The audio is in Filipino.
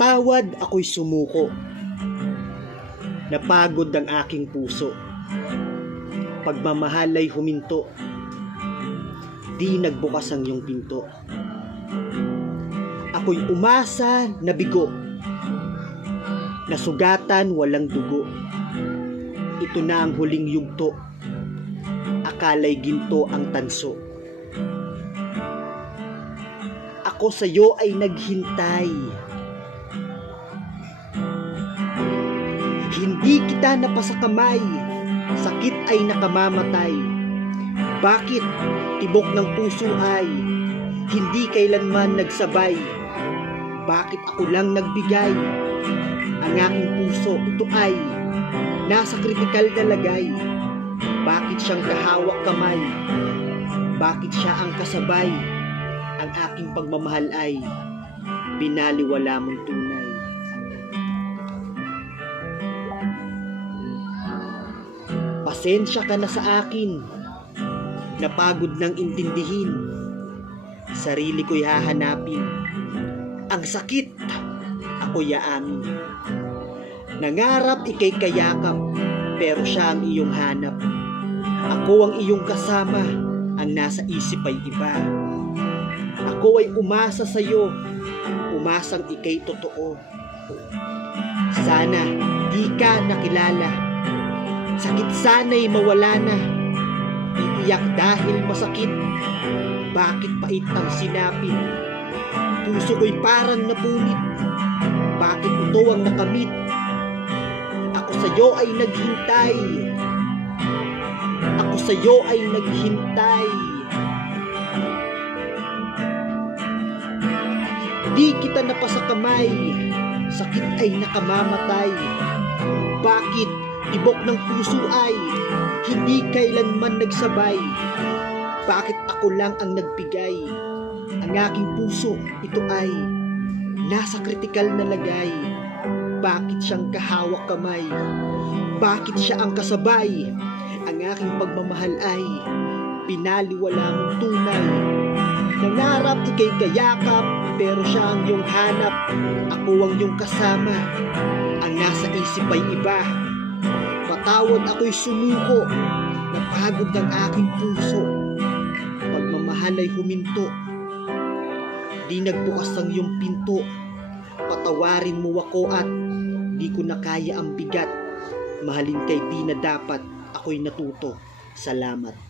Patawad, ako'y sumuko. Napagod ang aking puso. Pagmamahal ay huminto. Di nagbukas ang iyong pinto. Ako'y umasa na bigo. Nasugatan, walang dugo. Ito na ang huling yugto. Akala'y ginto ang tanso. Ako sa'yo ay naghintay. Hindi kita napasakamay. Sakit ay nakamamatay. Bakit tibok ng puso ay hindi kailanman nagsabay? Bakit ako lang nagbigay? Ang aking puso ito ay nasa kritikal na lagay. Bakit siyang kahawak kamay? Bakit siya ang kasabay? Ang aking pagmamahal ay binaliwala mong tunay. Pasensya ka na sa akin. Napagod nang intindihin. Sarili ko'y hahanapin. Ang sakit, ako'y aamin. Nangarap ika'y kayakap, pero siya ang iyong hanap. Ako ang iyong kasama, ang nasa isip ay iba. Ako ay umasa sa'yo, umasang ika'y totoo. Sana di ka nakilala. Sakit sana'y mawala na. Iiyak dahil masakit. Bakit pait ang sinapit? Puso ko'y parang napunit. Bakit ito ang nakamit? Ako sa'yo ay naghintay. Ako sa'yo ay naghintay. Di kita napasakamay. Sakit ay nakamamatay. Bakit tibok ng puso ay hindi kailanman nagsabay? Bakit ako lang ang nagbigay? Ang aking puso, ito ay nasa kritikal na lagay. Bakit siyang kahawak kamay? Bakit siya ang kasabay? Ang aking pagmamahal ay pinaliwala mong tunay. Nangarap ika'y kayakap, pero siya ang iyong hanap. Ako ang iyong kasama, ang nasa isip ay iba. Patawad, ako'y sumuko. Napagod ang aking puso. Pagmamahal ay huminto. Di nagbukas ang iyong pinto. Patawarin mo ako at di ko na kaya ang bigat. Mahalin kay di na dapat, ako'y natuto. Salamat.